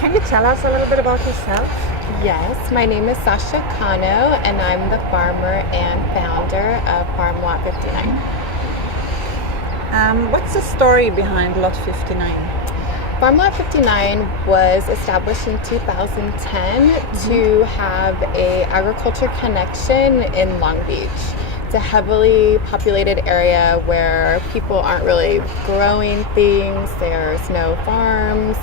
Can you tell us a little bit about yourself? Yes, my name is Sasha Kanno, and I'm the farmer and founder of Farm Lot 59. What's the story behind Lot 59? Farm Lot 59 was established in 2010 to have a agriculture connection in Long Beach. It's a heavily populated area where people aren't really growing things. There's no farms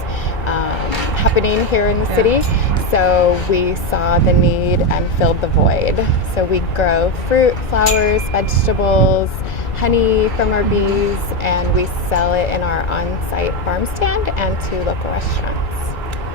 happening here in the city. So we saw the need and filled the void. So we grow fruit, flowers, vegetables, honey from our bees, and we sell it in our on-site farm stand and to local restaurants.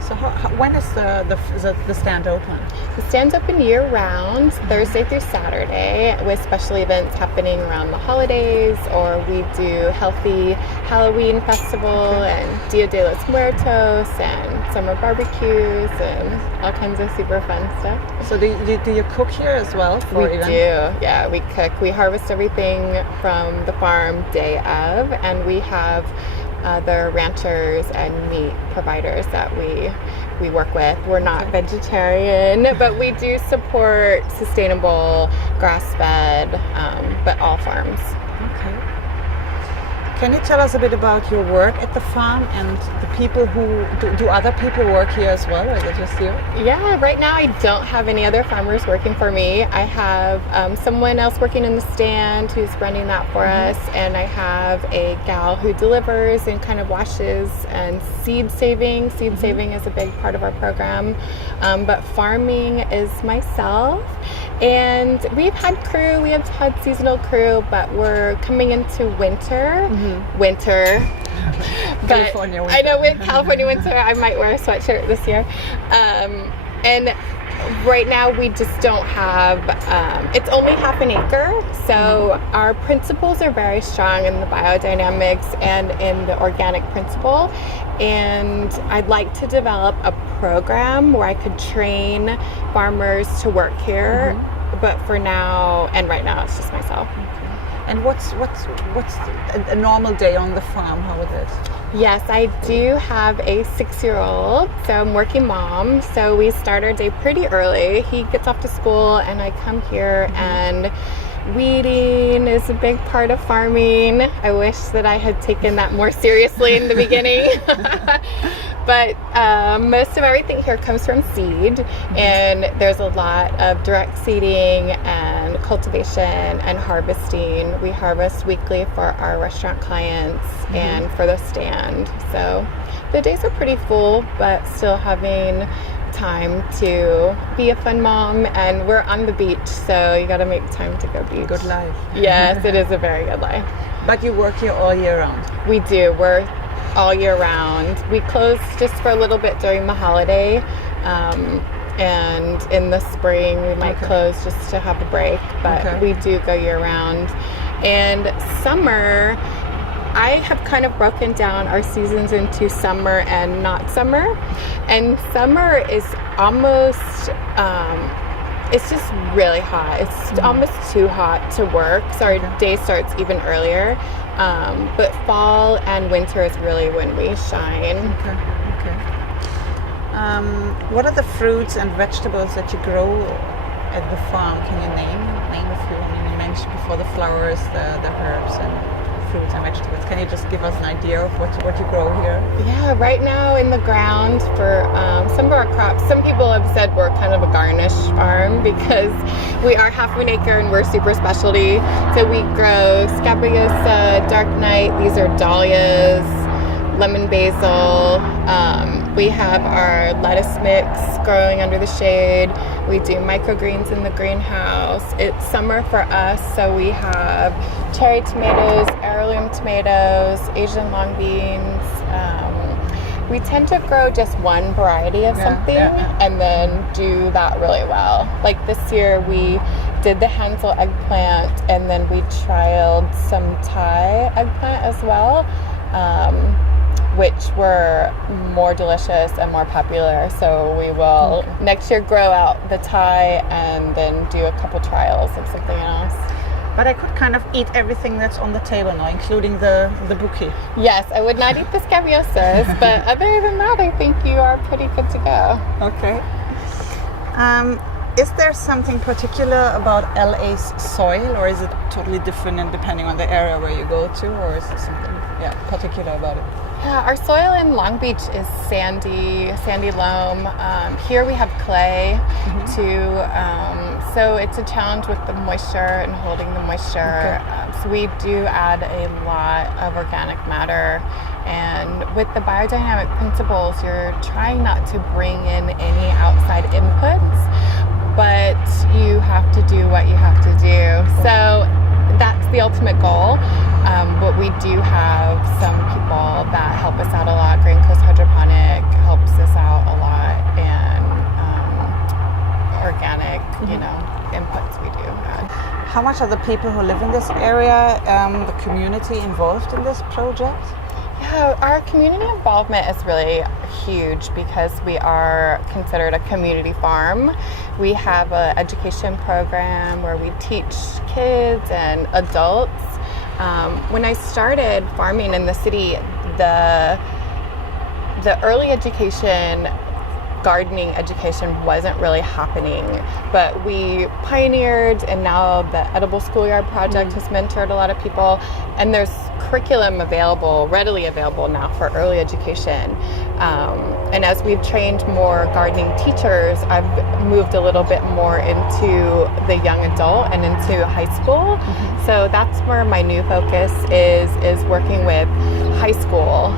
So when is the stand open? The stand's open year-round, Thursday through Saturday, with special events happening around the holidays, or we do healthy Halloween festival and Dia de los Muertos and summer barbecues and all kinds of super fun stuff. So do you cook here as well for events? We do, yeah, we cook. We harvest everything from the farm day of, and we have other ranchers and meat providers that we work with. We're not vegetarian, but we do support sustainable, grass-fed, but all farms. Okay. Can you tell us a bit about your work at the farm and the people who do other people work here as well, or is it just you? Yeah, right now I don't have any other farmers working for me. I have someone else working in the stand who's running that for us, and I have a gal who delivers and kind of washes and seed saving. Seed saving is a big part of our program, but farming is myself. And we've had crew, we have had seasonal crew, but we're coming into winter. California winter. I know with California winter, I might wear a sweatshirt this year. And right now we just don't have, it's only half an acre. So our principles are very strong in the biodynamics and in the organic principle. And I'd like to develop a program where I could train farmers to work here. But for now, and right now, it's just myself. And what's a normal day on the farm? How is it? Yes, I do have a 6-year-old, so I'm working mom. So we start our day pretty early. He gets off to school and I come here, and weeding is a big part of farming. I wish that I had taken that more seriously in the beginning. But most of everything here comes from seed, and there's a lot of direct seeding and cultivation and harvesting. We harvest weekly for our restaurant clients and for the stand. So the days are pretty full, but still having time to be a fun mom, and we're on the beach, so you got to make time to go beach. Good life. Yes, it is a very good life. But you work here all year round? We do. We're all year round. We close just for a little bit during the holiday, and in the spring we might close just to have a break, but we do go year round. And summer, I have kind of broken down our seasons into summer and not summer. And summer is almost, it's just really hot. It's almost too hot to work, so our day starts even earlier. But fall and winter is really when we shine. What are the fruits and vegetables that you grow at the farm? Can you name a few? I mean, you mentioned before the flowers, the herbs and fruits and vegetables. Can you just give us an idea of what you grow here? Yeah, right now in the ground for some of our crops, some people have said we're kind of a garnish farm because we are half an acre and we're super specialty. So we grow scabiosa, dark night, these are dahlias, lemon basil. We have our lettuce mix growing under the shade. We do microgreens in the greenhouse. It's summer for us, so we have cherry tomatoes, heirloom tomatoes, Asian long beans. We tend to grow just one variety of something and then do that really well. Like this year we did the Hansel eggplant, and then we trialed some Thai eggplant as well. Which were more delicious and more popular. So we will next year grow out the Thai and then do a couple trials of something else. But I could kind of eat everything that's on the table now, including the bouquet. Yes, I would not eat the scabiosas, but other than that, I think you are pretty good to go. Okay. Is there something particular about LA's soil, or is it totally different and depending on the area where you go to, or is there something particular about it? Yeah, our soil in Long Beach is sandy loam. Here we have clay too, so it's a challenge with the moisture and holding the moisture. Okay. So we do add a lot of organic matter, and with the biodynamic principles, you're trying not to bring in any outside inputs, but you have to do what you have to do. So that's the ultimate goal. But we do have some people that help us out a lot. Green Coast Hydroponic helps us out a lot, and organic, inputs we do add. How much are the people who live in this area, the community, involved in this project? Yeah, our community involvement is really huge because we are considered a community farm. We have an education program where we teach kids and adults. When I started farming in the city, the early education, gardening education wasn't really happening, but we pioneered, and now the Edible Schoolyard Project has mentored a lot of people, and there's curriculum readily available now for early education. And as we've trained more gardening teachers, I've moved a little bit more into the young adult and into high school. So that's where my new focus is working with high school.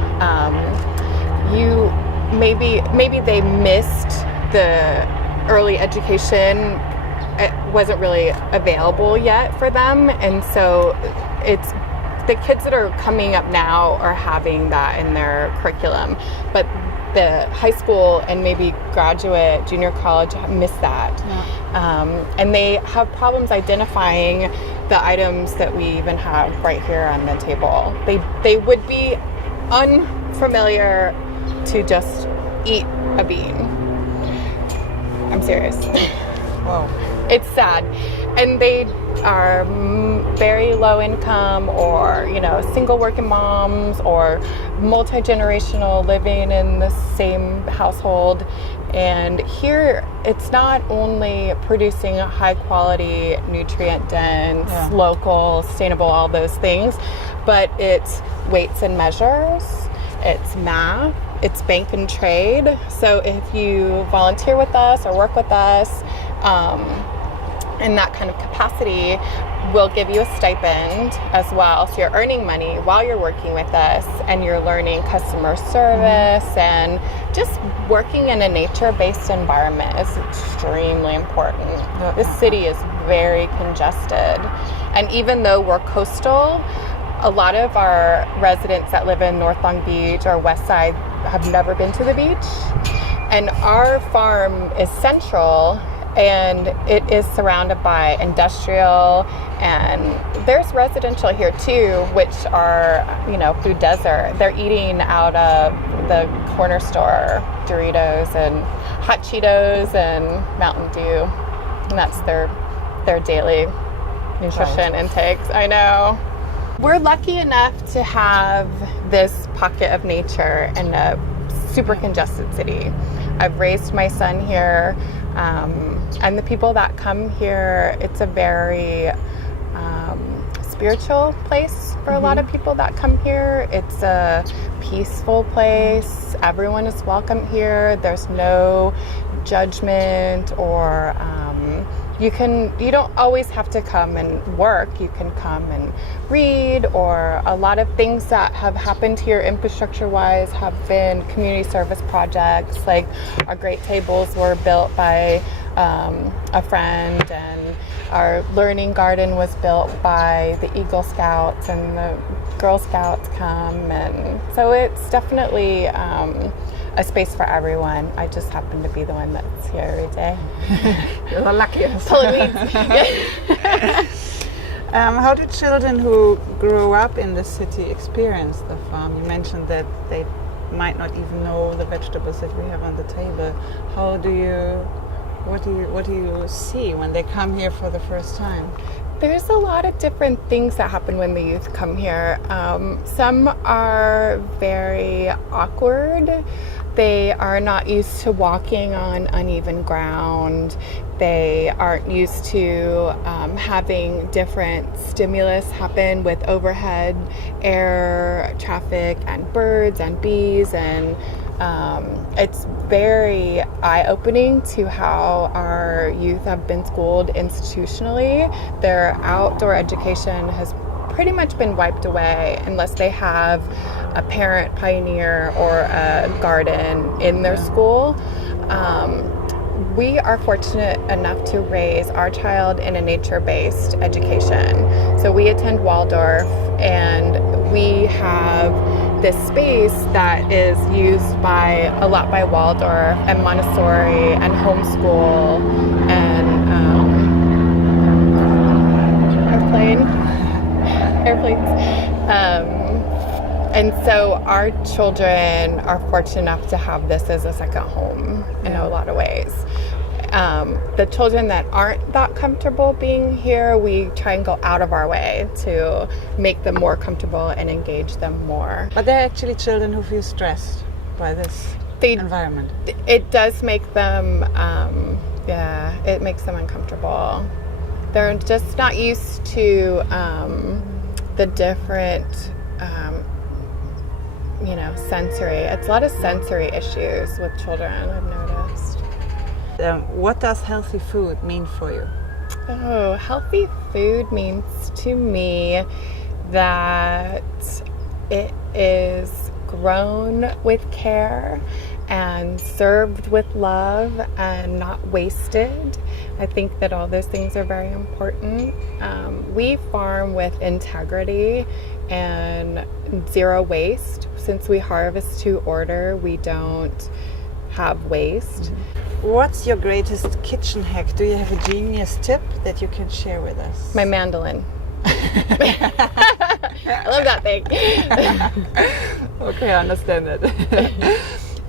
Maybe they missed the early education. It wasn't really available yet for them, and so it's the kids that are coming up now are having that in their curriculum, but the high school and maybe graduate junior college miss that. And they have problems identifying the items that we even have right here on the table. They would be unfamiliar to just eat a bean. I'm serious. Wow. It's sad. And they are very low income, or single working moms, or multi-generational living in the same household. And here it's not only producing a high quality, nutrient dense, local, sustainable, all those things, but it's weights and measures, it's math, it's bank and trade. So if you volunteer with us or work with us in that kind of capacity, we'll give you a stipend as well. So you're earning money while you're working with us, and you're learning customer service, and just working in a nature-based environment is extremely important. This city is very congested, and even though we're coastal, a lot of our residents that live in North Long Beach or West Side have never been to the beach. And our farm is central, and it is surrounded by industrial, and there's residential here too, which are, food desert. They're eating out of the corner store Doritos and hot Cheetos and Mountain Dew, and that's their daily nutrition intakes. I know. We're lucky enough to have this pocket of nature in a super congested city. I've raised my son here, and the people that come here, it's a very spiritual place for a lot of people that come here. It's a peaceful place. Everyone is welcome here. There's no judgment, or you don't always have to come and work. You can come and read, or a lot of things that have happened here infrastructure wise have been community service projects. Like our great tables were built by a friend, and our learning garden was built by the Eagle Scouts, and the Girl Scouts come, and so it's definitely a space for everyone. I just happen to be the one that's here every day. You're the luckiest. How do children who grow up in the city experience the farm? You mentioned that they might not even know the vegetables that we have on the table. What do you see when they come here for the first time? There's a lot of different things that happen when the youth come here. Some are very awkward. They are not used to walking on uneven ground. They aren't used to having different stimulus happen with overhead air traffic and birds and bees, and it's very eye-opening to how our youth have been schooled institutionally. Their outdoor education has pretty much been wiped away unless they have a parent pioneer or a garden in their school. We are fortunate enough to raise our child in a nature-based education. So we attend Waldorf, and we have this space that is used by a lot by Waldorf and Montessori and homeschool and airplanes. And so our children are fortunate enough to have this as a second home in a lot of ways. The children that aren't that comfortable being here, we try and go out of our way to make them more comfortable and engage them more. But they're actually children who feel stressed by this environment. It does make them, it makes them uncomfortable. They're just not used to the different sensory. It's a lot of sensory issues with children, I've noticed. What does healthy food mean for you? Oh, healthy food means to me that it is grown with care and served with love and not wasted. I think that all those things are very important. We farm with integrity and zero waste. Since we harvest to order, we don't have waste. What's your greatest kitchen hack? Do you have a genius tip that you can share with us? My mandolin. I love that thing. Okay, I understand it.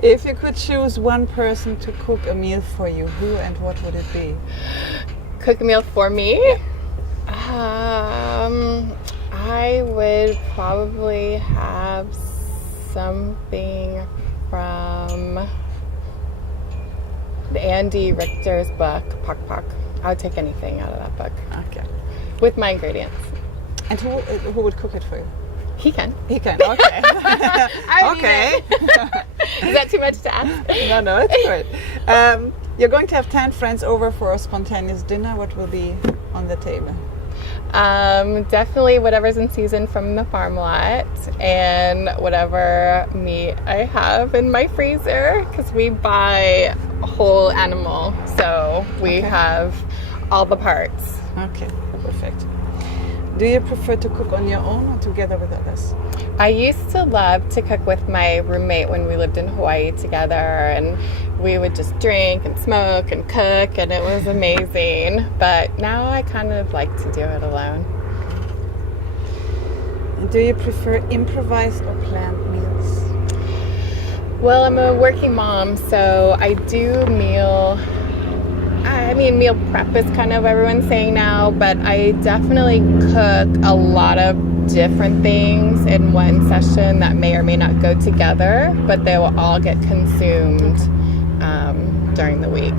If you could choose one person to cook a meal for you, who and what would it be? Cook a meal for me? Yeah. I would probably have something from Andy Richter's book, Pak Pak. I would take anything out of that book. Okay. With my ingredients. And who would cook it for you? He can. He can, okay. Okay. Is that too much to ask? No, it's great. You're going to have 10 friends over for a spontaneous dinner. What will be on the table? Definitely whatever's in season from the farm lot and whatever meat I have in my freezer, because we buy a whole animal, so we have all the parts. Okay, perfect. Do you prefer to cook on your own or together with others? I used to love to cook with my roommate when we lived in Hawaii together, and we would just drink and smoke and cook, and it was amazing. But now I kind of like to do it alone. And do you prefer improvised or planned meals? Well, I'm a working mom, so I do meal prep is kind of everyone's saying now, but I definitely cook a lot of different things in one session that may or may not go together, but they will all get consumed during the week.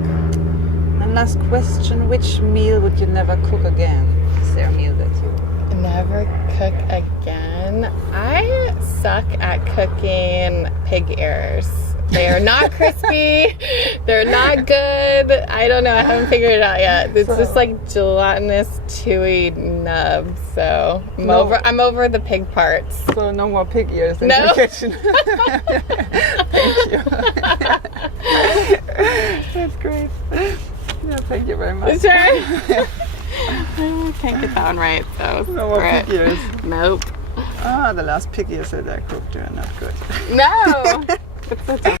And last question, which meal would you never cook again? Is there a meal that you... Never cook again? I suck at cooking pig ears. They are not crispy. They're not good. I don't know. I haven't figured it out yet. It's just like gelatinous, chewy nubs. So I'm over the pig parts. So no more pig ears in the kitchen. Thank you. That's great. Yeah, thank you very much. Sure. I can't get that one right. So no more pig ears. Nope. The last pig ears that I cooked are not good. No. It's so dumb.